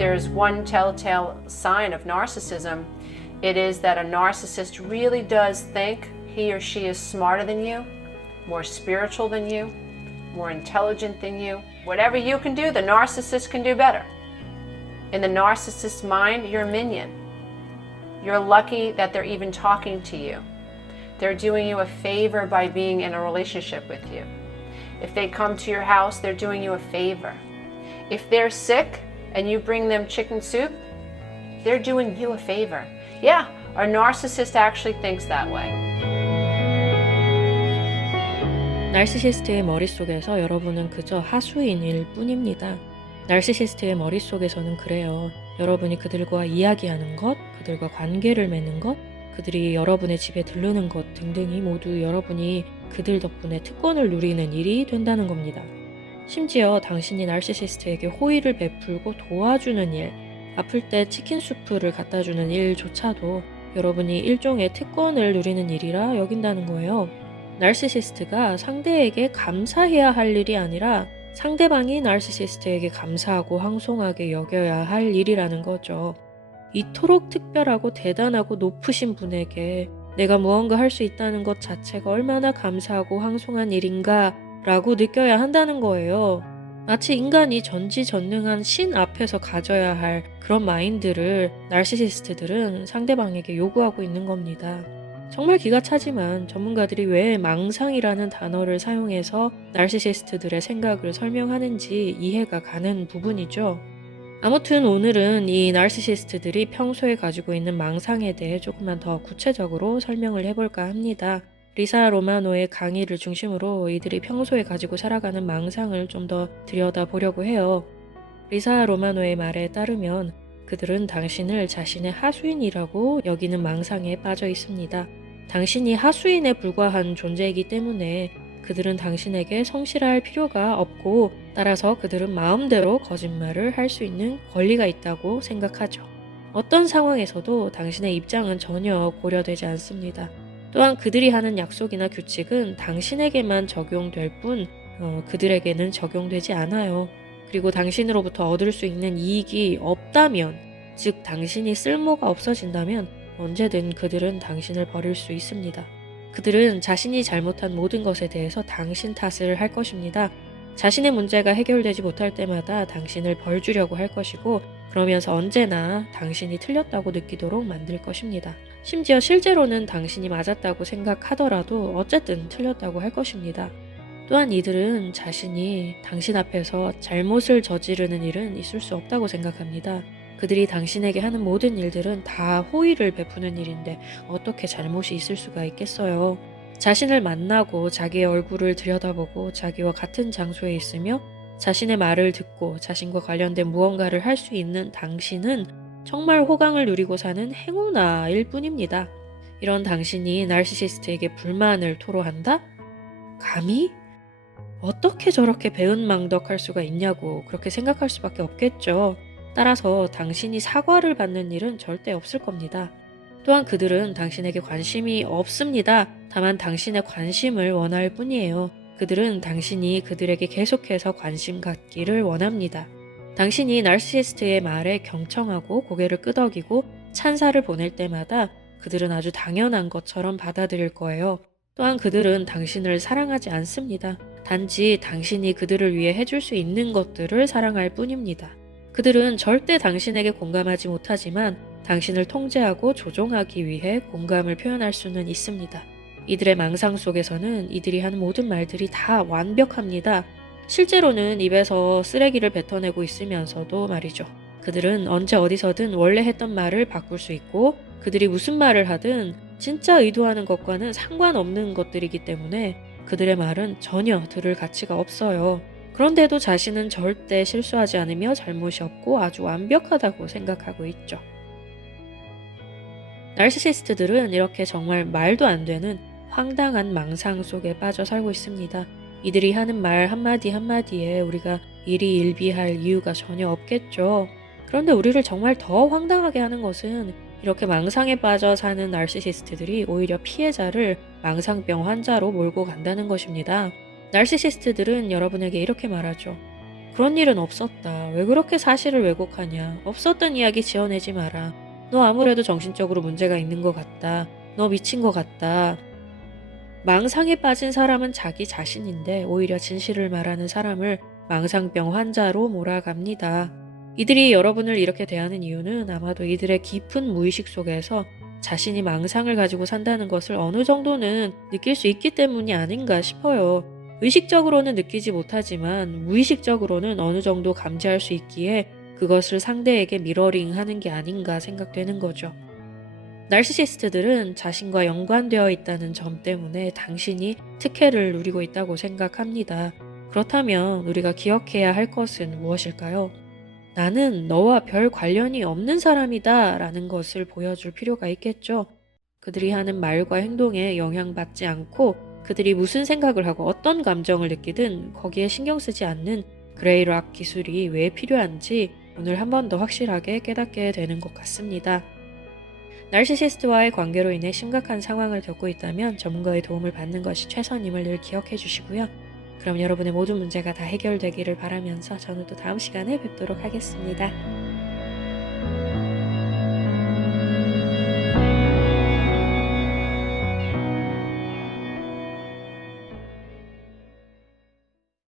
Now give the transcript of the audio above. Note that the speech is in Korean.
there's one telltale sign of narcissism, it is that a narcissist really does think he or she is smarter than you, more spiritual than you, more intelligent than you. Whatever you can do, the narcissist can do better. In the narcissist's mind, you're a minion. You're lucky that they're even talking to you. They're doing you a favor by being in a relationship with you. If they come to your house, they're doing you a favor. If they're sick and you bring them chicken soup, they're doing you a favor. Yeah, a narcissist actually thinks that way. 나르시시스트의 머릿속에서 여러분은 그저 하수인일 뿐입니다. 나르시시스트의 머릿속에서는 그래요. 여러분이 그들과 이야기하는 것, 그들과 관계를 맺는 것, 그들이 여러분의 집에 들르는 것 등등이 모두 여러분이 그들 덕분에 특권을 누리는 일이 된다는 겁니다. 심지어 당신이 나르시시스트에게 호의를 베풀고 도와주는 일, 아플 때 치킨 수프를 갖다주는 일조차도 여러분이 일종의 특권을 누리는 일이라 여긴다는 거예요. 나르시시스트가 상대에게 감사해야 할 일이 아니라 상대방이 나르시시스트에게 감사하고 황송하게 여겨야 할 일이라는 거죠. 이토록 특별하고 대단하고 높으신 분에게 내가 무언가 할 수 있다는 것 자체가 얼마나 감사하고 황송한 일인가 라고 느껴야 한다는 거예요. 마치 인간이 전지전능한 신 앞에서 가져야 할 그런 마인드를 나르시시스트들은 상대방에게 요구하고 있는 겁니다. 정말 기가 차지만 전문가들이 왜 망상이라는 단어를 사용해서 나르시시스트들의 생각을 설명하는지 이해가 가는 부분이죠. 아무튼 오늘은 이 나르시시스트들이 평소에 가지고 있는 망상에 대해 조금만 더 구체적으로 설명을 해볼까 합니다. 리사 로마노의 강의를 중심으로 이들이 평소에 가지고 살아가는 망상을 좀 더 들여다보려고 해요. 리사 로마노의 말에 따르면 그들은 당신을 자신의 하수인이라고 여기는 망상에 빠져 있습니다. 당신이 하수인에 불과한 존재이기 때문에 그들은 당신에게 성실할 필요가 없고 따라서 그들은 마음대로 거짓말을 할 수 있는 권리가 있다고 생각하죠. 어떤 상황에서도 당신의 입장은 전혀 고려되지 않습니다. 또한 그들이 하는 약속이나 규칙은 당신에게만 적용될 뿐 그들에게는 적용되지 않아요. 그리고 당신으로부터 얻을 수 있는 이익이 없다면, 즉 당신이 쓸모가 없어진다면 언제든 그들은 당신을 버릴 수 있습니다. 그들은 자신이 잘못한 모든 것에 대해서 당신 탓을 할 것입니다. 자신의 문제가 해결되지 못할 때마다 당신을 벌주려고 할 것이고 그러면서 언제나 당신이 틀렸다고 느끼도록 만들 것입니다. 심지어 실제로는 당신이 맞았다고 생각하더라도 어쨌든 틀렸다고 할 것입니다. 또한 이들은 자신이 당신 앞에서 잘못을 저지르는 일은 있을 수 없다고 생각합니다. 그들이 당신에게 하는 모든 일들은 다 호의를 베푸는 일인데 어떻게 잘못이 있을 수가 있겠어요. 자신을 만나고 자기의 얼굴을 들여다보고 자기와 같은 장소에 있으며 자신의 말을 듣고 자신과 관련된 무언가를 할 수 있는 당신은 정말 호강을 누리고 사는 행운아일 뿐입니다. 이런 당신이 나르시시스트에게 불만을 토로한다? 감히? 어떻게 저렇게 배은망덕할 수가 있냐고 그렇게 생각할 수밖에 없겠죠. 따라서 당신이 사과를 받는 일은 절대 없을 겁니다. 또한 그들은 당신에게 관심이 없습니다. 다만 당신의 관심을 원할 뿐이에요. 그들은 당신이 그들에게 계속해서 관심 갖기를 원합니다. 당신이 나르시시스트의 말에 경청하고 고개를 끄덕이고 찬사를 보낼 때마다 그들은 아주 당연한 것처럼 받아들일 거예요. 또한 그들은 당신을 사랑하지 않습니다. 단지 당신이 그들을 위해 해줄 수 있는 것들을 사랑할 뿐입니다. 그들은 절대 당신에게 공감하지 못하지만 당신을 통제하고 조종하기 위해 공감을 표현할 수는 있습니다. 이들의 망상 속에서는 이들이 하는 모든 말들이 다 완벽합니다. 실제로는 입에서 쓰레기를 뱉어내고 있으면서도 말이죠. 그들은 언제 어디서든 원래 했던 말을 바꿀 수 있고 그들이 무슨 말을 하든 진짜 의도하는 것과는 상관없는 것들이기 때문에 그들의 말은 전혀 들을 가치가 없어요. 그런데도 자신은 절대 실수하지 않으며 잘못이 없고 아주 완벽하다고 생각하고 있죠. 나르시시스트들은 이렇게 정말 말도 안 되는 황당한 망상 속에 빠져 살고 있습니다. 이들이 하는 말 한마디 한마디에 우리가 일희일비할 이유가 전혀 없겠죠. 그런데 우리를 정말 더 황당하게 하는 것은 이렇게 망상에 빠져 사는 나르시시스트들이 오히려 피해자를 망상병 환자로 몰고 간다는 것입니다. 나르시시스트들은 여러분에게 이렇게 말하죠. 그런 일은 없었다. 왜 그렇게 사실을 왜곡하냐. 없었던 이야기 지어내지 마라. 너 아무래도 정신적으로 문제가 있는 것 같다. 너 미친 것 같다. 망상에 빠진 사람은 자기 자신인데 오히려 진실을 말하는 사람을 망상병 환자로 몰아갑니다. 이들이 여러분을 이렇게 대하는 이유는 아마도 이들의 깊은 무의식 속에서 자신이 망상을 가지고 산다는 것을 어느 정도는 느낄 수 있기 때문이 아닌가 싶어요. 의식적으로는 느끼지 못하지만 무의식적으로는 어느 정도 감지할 수 있기에 그것을 상대에게 미러링하는 게 아닌가 생각되는 거죠. 나르시시스트들은 자신과 연관되어 있다는 점 때문에 당신이 특혜를 누리고 있다고 생각합니다. 그렇다면 우리가 기억해야 할 것은 무엇일까요? 나는 너와 별 관련이 없는 사람이다 라는 것을 보여줄 필요가 있겠죠. 그들이 하는 말과 행동에 영향받지 않고 그들이 무슨 생각을 하고 어떤 감정을 느끼든 거기에 신경 쓰지 않는 그레이락 기술이 왜 필요한지 오늘 한 번 더 확실하게 깨닫게 되는 것 같습니다. 나르시시스트와의 관계로 인해 심각한 상황을 겪고 있다면 전문가의 도움을 받는 것이 최선임을 늘 기억해 주시고요. 그럼 여러분의 모든 문제가 다 해결되기를 바라면서 저는 또 다음 시간에 뵙도록 하겠습니다.